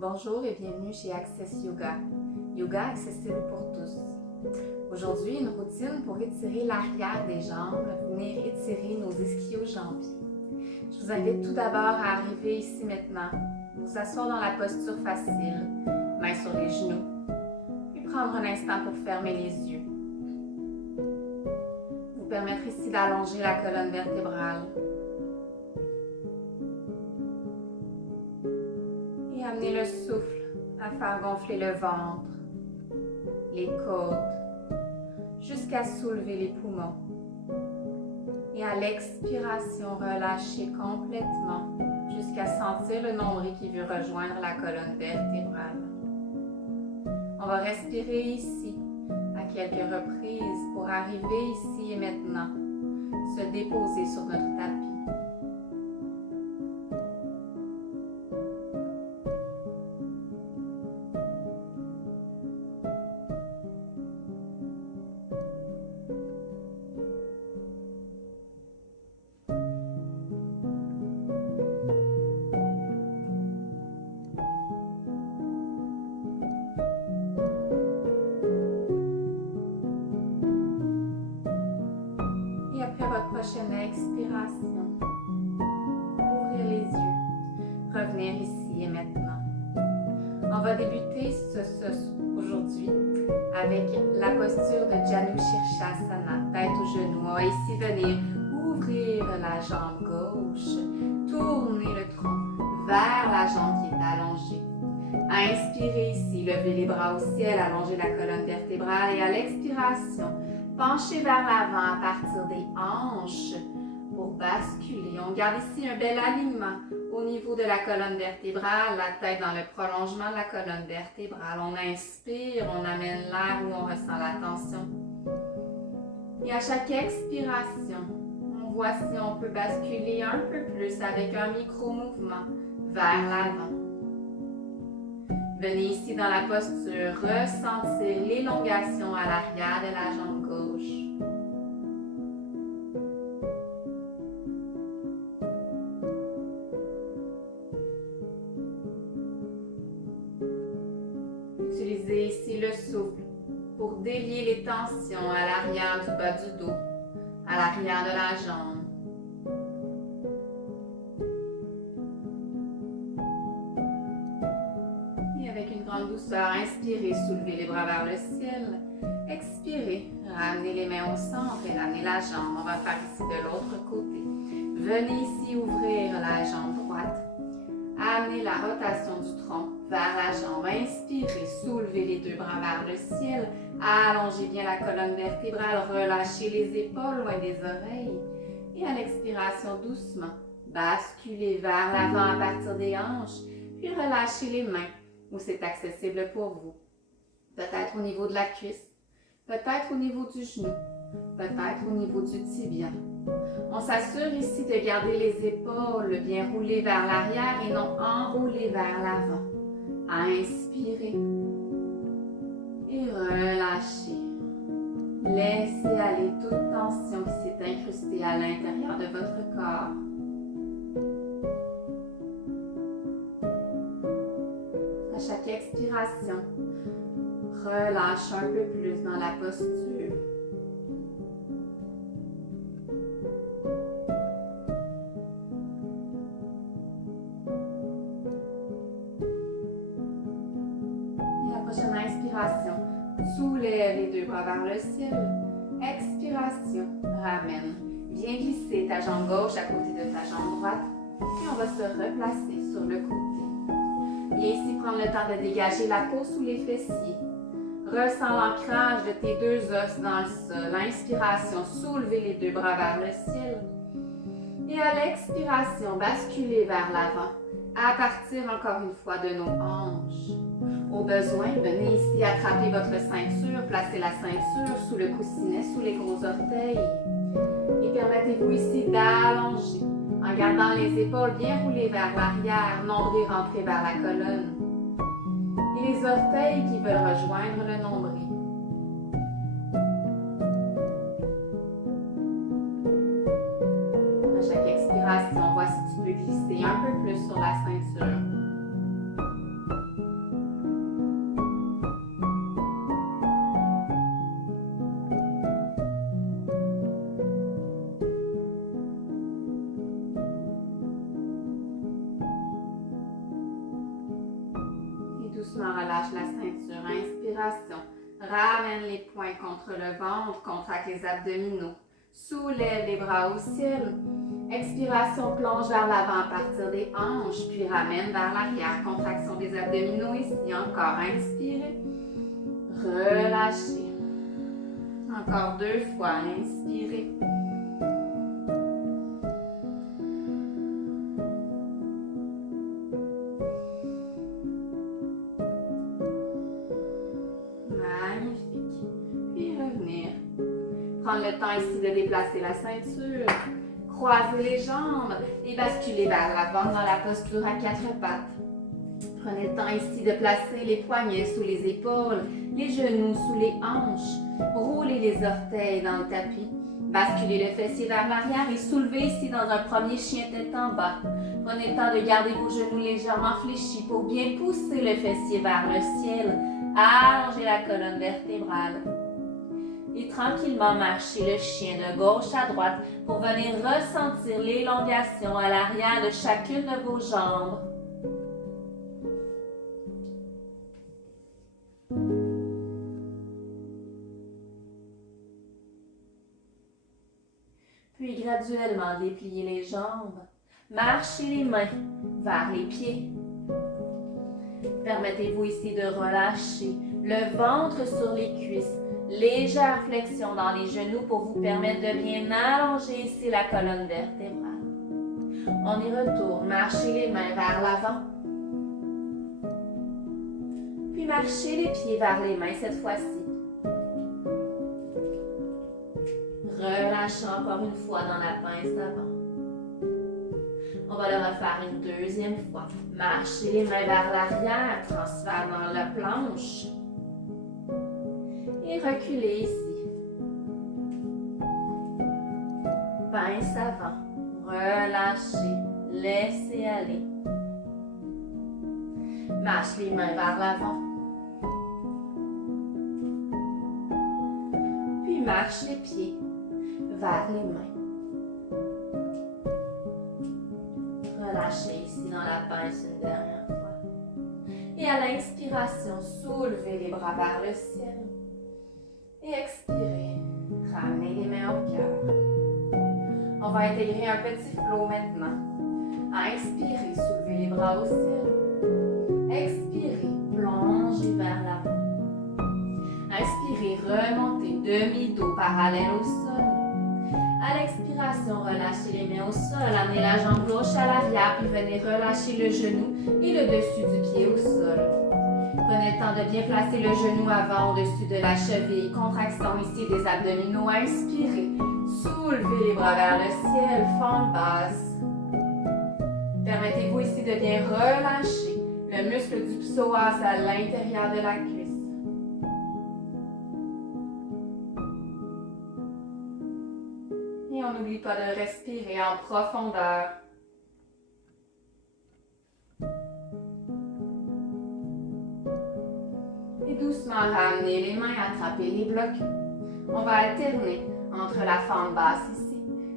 Bonjour et bienvenue chez Access Yoga. Yoga accessible pour tous. Aujourd'hui, une routine pour étirer l'arrière des jambes, venir étirer nos ischio-jambiers. Je vous invite tout d'abord à arriver ici maintenant, vous asseoir dans la posture facile, mains sur les genoux, puis prendre un instant pour fermer les yeux. Vous permettre ici d'allonger la colonne vertébrale. Et amener le souffle à faire gonfler le ventre, les côtes, jusqu'à soulever les poumons. Et à l'expiration, relâchez complètement jusqu'à sentir le nombril qui veut rejoindre la colonne vertébrale. On va respirer ici à quelques reprises pour arriver ici et maintenant, se déposer sur notre tapis. Et après votre prochaine expiration, ouvrir les yeux, revenir ici et maintenant. On va débuter aujourd'hui avec la posture de Janu Shirshasana, tête aux genoux. On va ici venir ouvrir la jambe gauche, tourner le tronc vers la jambe qui est allongée. Inspirez ici, levez les bras au ciel, allongez la colonne vertébrale et à l'expiration, penchez vers l'avant à partir des hanches pour basculer. On garde ici un bel alignement au niveau de la colonne vertébrale, la tête dans le prolongement de la colonne vertébrale. On inspire, on amène l'air où on ressent la tension. Et à chaque expiration, on voit si on peut basculer un peu plus avec un micro-mouvement vers l'avant. Venez ici dans la posture, ressentir l'élongation à l'arrière de la jambe gauche. Utilisez ici le souffle pour délier les tensions à l'arrière du bas du dos, à l'arrière de la jambe. Grande douceur, inspirez, soulevez les bras vers le ciel. Expirez, ramenez les mains au centre et ramenez la jambe. On va faire ici de l'autre côté. Venez ici ouvrir la jambe droite. Amenez la rotation du tronc vers la jambe. Inspirez, soulevez les deux bras vers le ciel. Allongez bien la colonne vertébrale. Relâchez les épaules loin des oreilles. Et à l'expiration, doucement, basculez vers l'avant à partir des hanches. Puis relâchez les mains où c'est accessible pour vous. Peut-être au niveau de la cuisse, peut-être au niveau du genou, peut-être au niveau du tibia. On s'assure ici de garder les épaules bien roulées vers l'arrière et non enroulées vers l'avant. Inspirez et relâchez. Laissez aller toute tension qui s'est incrustée à l'intérieur de votre corps. À chaque expiration, relâche un peu plus dans la posture. Et la prochaine inspiration, soulève les deux bras vers le ciel. Expiration, ramène. Viens glisser ta jambe gauche à côté de ta jambe droite. Puis on va se replacer sur le côté. Viens ici prendre le temps de dégager la peau sous les fessiers. Ressens l'ancrage de tes deux os dans le sol. Inspiration, soulevez les deux bras vers le ciel. Et à l'expiration, basculez vers l'avant. À partir encore une fois de nos hanches. Au besoin, venez ici attraper votre ceinture. Placez la ceinture sous le coussinet, sous les gros orteils. Et permettez-vous ici d'allonger. En gardant les épaules bien roulées vers l'arrière, nombril rentré vers la colonne. Et les orteils qui veulent rejoindre le nombril. À chaque expiration, voici tu peux glisser un peu plus sur la ceinture. doucement relâche la ceinture. Inspiration. Ramène les poings contre le ventre, contracte les abdominaux. Soulève les bras au ciel. Expiration, plonge vers l'avant à partir des hanches, puis ramène vers l'arrière. Contraction des abdominaux ici. Encore, inspirez. Relâchez. Encore 2 fois, inspirez. Magnifique. Puis revenir. Prendre le temps ici de déplacer la ceinture. Croisez les jambes et basculez vers l'avant dans la posture à 4 pattes. Prenez le temps ici de placer les poignets sous les épaules, les genoux sous les hanches. Roulez les orteils dans le tapis. Basculez le fessier vers l'arrière et soulevez ici dans un premier chien tête en bas. Prenez le temps de garder vos genoux légèrement fléchis pour bien pousser le fessier vers le ciel. Allongez la colonne vertébrale. Et tranquillement marchez le chien de gauche à droite pour venir ressentir l'élongation à l'arrière de chacune de vos jambes. Puis graduellement dépliez les jambes. Marchez les mains vers les pieds. Permettez-vous ici de relâcher le ventre sur les cuisses. Légère flexion dans les genoux pour vous permettre de bien allonger ici la colonne vertébrale. On y retourne. Marchez les mains vers l'avant. Puis marchez les pieds vers les mains cette fois-ci. Relâchez encore une fois dans la pince avant. On va le refaire une deuxième fois. Marchez les mains vers l'arrière, transfert dans la planche. Et reculez ici. Pince avant. Relâchez. Laissez aller. Marche les mains vers l'avant. Puis marche les pieds vers les mains. Relâchez ici dans la pince une dernière fois. Et à l'inspiration, soulevez les bras vers le ciel. Et expirez. Ramenez les mains au cœur. On va intégrer un petit flow maintenant. Inspirez, soulevez les bras au ciel. Expirez, plongez vers l'avant. Inspirez, remontez demi-dos parallèle au sol. À l'expiration, relâchez les mains au sol. Amenez la jambe gauche à l'arrière, puis venez relâcher le genou et le dessus du pied au sol. Prenez le temps de bien placer le genou avant au-dessus de la cheville. Contraction ici des abdominaux. Inspirez. Soulevez les bras vers le ciel. Fente basse. Permettez-vous ici de bien relâcher le muscle du psoas à l'intérieur de la cuisse. Et on n'oublie pas de respirer en profondeur. Et doucement ramener les mains, attraper les blocs. On va alterner entre la fente basse ici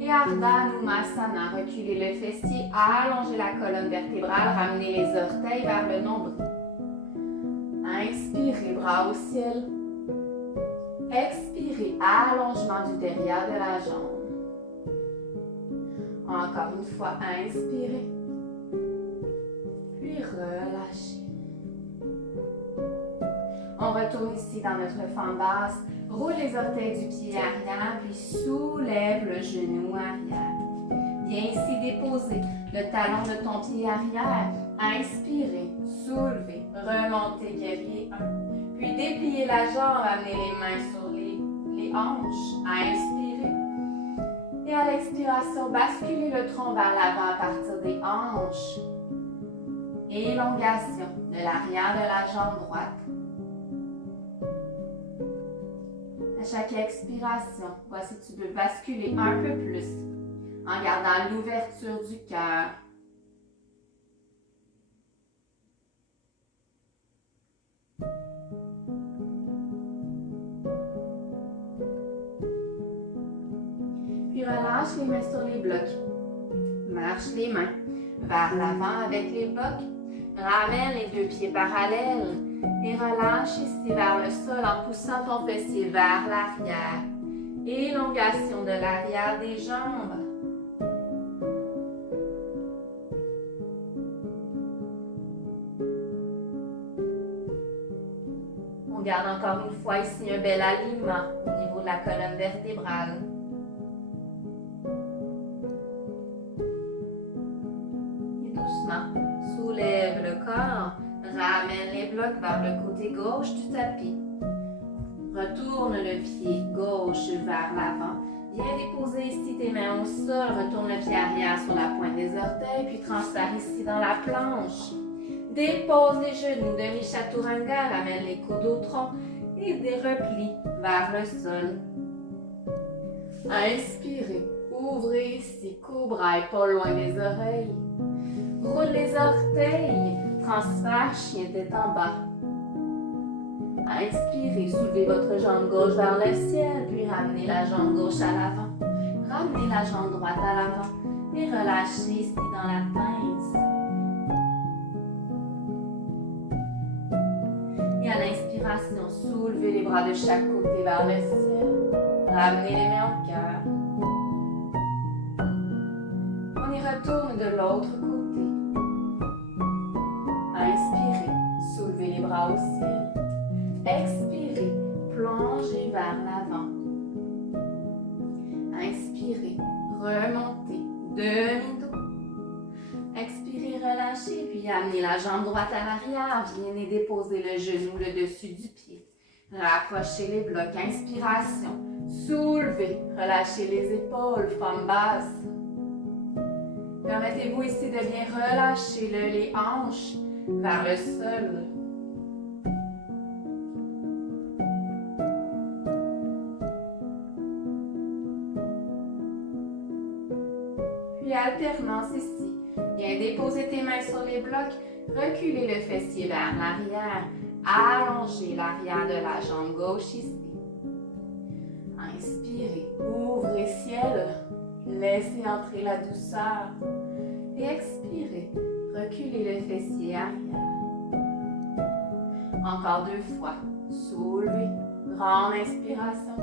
et Ardha Numasana. Reculer le fessier, allonger la colonne vertébrale, ramener les orteils vers le nombril. Inspirez, bras au ciel. Expirez, allongement du derrière de la jambe. Encore une fois, inspirez. Puis relâchez. On retourne ici dans notre fente basse. Roule les orteils du pied arrière, puis soulève le genou arrière. Viens ici déposer le talon de ton pied arrière. Inspirez, soulevez, remontez, guerrier 1. Puis dépliez la jambe, amenez les mains sur les hanches. Inspirez. Et à l'expiration, basculez le tronc vers l'avant à partir des hanches. Élongation de l'arrière de la jambe droite. À chaque expiration, voici tu peux basculer un peu plus en gardant l'ouverture du cœur. Puis relâche les mains sur les blocs. Marche les mains vers l'avant avec les blocs. Ramène les deux pieds parallèles et relâche ici vers le sol en poussant ton fessier vers l'arrière. Élongation de l'arrière des jambes. On garde encore une fois ici un bel alignement au niveau de la colonne vertébrale. Et doucement, soulève le corps, ramène les blocs vers le côté gauche du tapis. Retourne le pied gauche vers l'avant. Viens déposer ici tes mains au sol. Retourne le pied arrière sur la pointe des orteils, puis transfère ici dans la planche. Dépose les genoux, demi-chaturanga, ramène les coudes au tronc et des replis vers le sol. Inspirez, ouvrez ici, cobra et pas loin des oreilles. Roule les orteils, transfert, chien tête en bas. Inspirez, soulevez votre jambe gauche vers le ciel, puis ramenez la jambe gauche à l'avant. Ramenez la jambe droite à l'avant et relâchez ici dans la pince. Et à l'inspiration, soulevez les bras de chaque côté vers le ciel. Ramenez les mains au cœur. On y retourne de l'autre côté. Inspirez, soulevez les bras au ciel. Expirez, plongez vers l'avant. Inspirez, remontez, demi-dos. Expirez, relâchez, puis amenez la jambe droite à l'arrière. Venez déposer le genou le dessus du pied. Rapprochez les blocs. Inspiration, soulevez, relâchez les épaules, forme basse. Permettez-vous ici de bien relâcher les hanches vers le sol. Puis alternance ici. Viens déposer tes mains sur les blocs, reculez le fessier vers l'arrière, allongez l'arrière de la jambe gauche ici. Inspirez, ouvrez ciel, laissez entrer la douceur. Et expirez, reculez le fessier arrière. Encore 2 fois, soulevez, grande inspiration.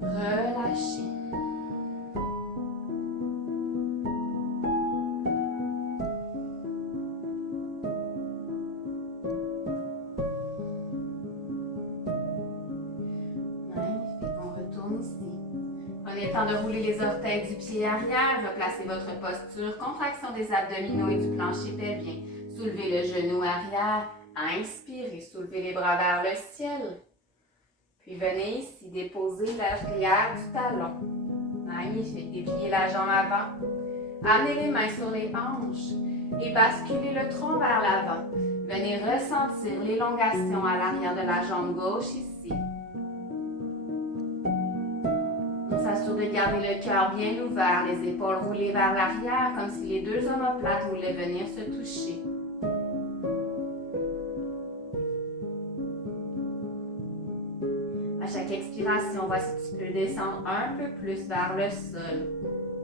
Relâchez. Prenez le temps de rouler les orteils du pied arrière, replacez votre posture, contraction des abdominaux et du plancher pelvien. Soulevez le genou arrière, inspirez, soulevez les bras vers le ciel. Puis venez ici déposer l'arrière du talon. Magnifique, dépliez la jambe avant. Amenez les mains sur les hanches et basculez le tronc vers l'avant. Venez ressentir l'élongation à l'arrière de la jambe gauche ici. On s'assure de garder le cœur bien ouvert, les épaules roulées vers l'arrière, comme si les deux omoplates voulaient venir se toucher. À chaque expiration, voici tu peux descendre un peu plus vers le sol,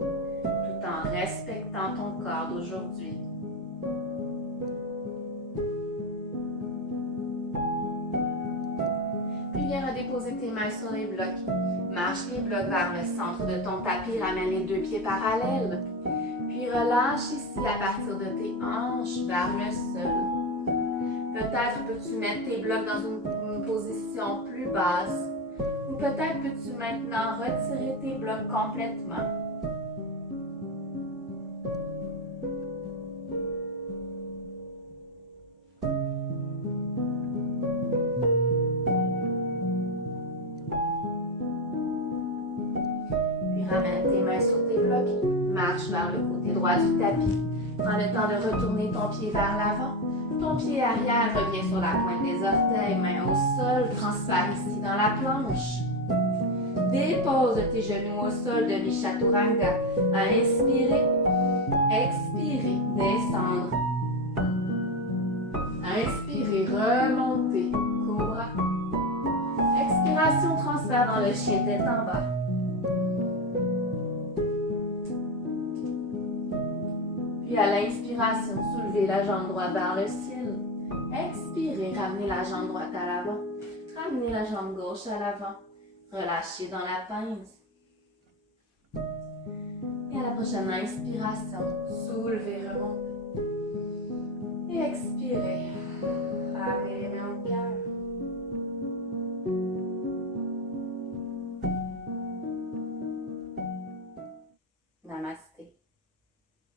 tout en respectant ton corps d'aujourd'hui. Puis viens redéposer tes mains sur les blocs. Marche les blocs vers le centre de ton tapis, ramène les 2 pieds parallèles. Puis relâche ici à partir de tes hanches vers le sol. Peut-être peux-tu mettre tes blocs dans une position plus basse. Ou peut-être peux-tu maintenant retirer tes blocs complètement. Ramène tes mains sur tes blocs, marche vers le côté droit du tapis. Prends le temps de retourner ton pied vers l'avant. Ton pied arrière revient sur la pointe des orteils, main au sol, transfère ici dans la planche. Dépose tes genoux au sol, demi-chaturanga. Inspirez, expirez, descendre. Inspirez, remontez, cobra. Expiration, transfert dans le chien tête en bas. Puis à l'inspiration, soulevez la jambe droite vers le ciel. Expirez, ramenez la jambe droite à l'avant. Ramenez la jambe gauche à l'avant. Relâchez dans la pince. Et à la prochaine inspiration, soulevez, remontez. Et expirez.